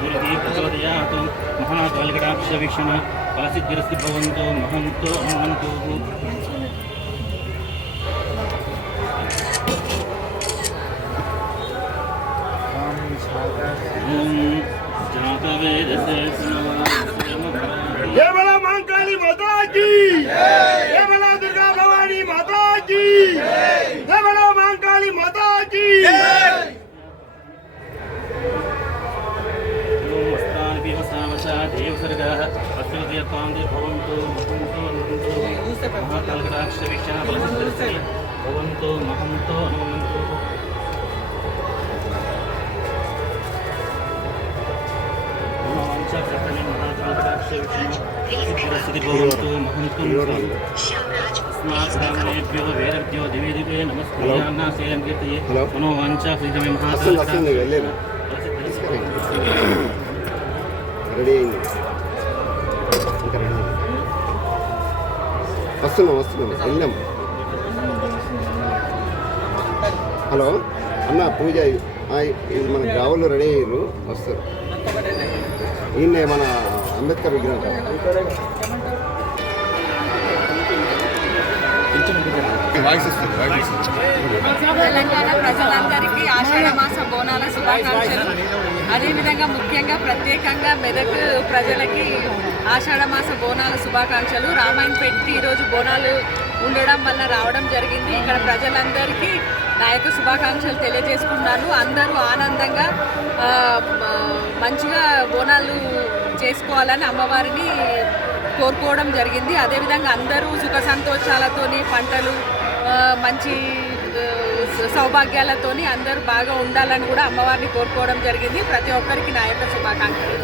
दुर्गे प्रचोदयात् महाकालकटाक्षवीक्षण फलसिद्धिरस्ति भवन्तु महन्तो हनुमन्तु जय बोला महाकाली माता की, जय बोला दुर्गा भवानी माता की, जय बोला महाकाली माता की। देवसर्गः अस्मदीयतान्ते भवन्तु महाकालकटाक्षवीक्षण फलसिद्धिरस्ति भवन्तु महन्तो हनुमन्तु अस्माभ्यो वेदभ्यो दिवे दिवे नमस्कृत्यान्नासेयं कीर्तये मनोवाञ्छा श्रीजमे వస్తున్నాం హలో అన్న పూజ ఇది మన గ్రావుల్లో రెడీ అయ్యారు వస్తారు ఈయన మన అంబేద్కర్ విగ్రహం తెలంగాణ ప్రజలందరికీ ఆషాఢ మాస బోనాల శుభాకాంక్షలు. అదేవిధంగా ముఖ్యంగా ప్రత్యేకంగా మెదక్ ప్రజలకి ఆషాఢ మాస బోనాల శుభాకాంక్షలు. రామాయణపేటకి ఈరోజు బోనాలు ఉండడం వల్ల రావడం జరిగింది. ఇక్కడ ప్రజలందరికీ నా యొక్క శుభాకాంక్షలు తెలియజేసుకున్నాను. అందరూ ఆనందంగా మంచిగా బోనాలు చేసుకోవాలని అమ్మవారిని కోరుకోవడం జరిగింది. అదేవిధంగా అందరూ సుఖ సంతోషాలతోని పంటలు మంచి సౌభాగ్యాలతోని అందరూ బాగా ఉండాలని కూడా అమ్మవారిని కోరుకోవడం జరిగింది. ప్రతి ఒక్కరికి నా యొక్క శుభాకాంక్షలు.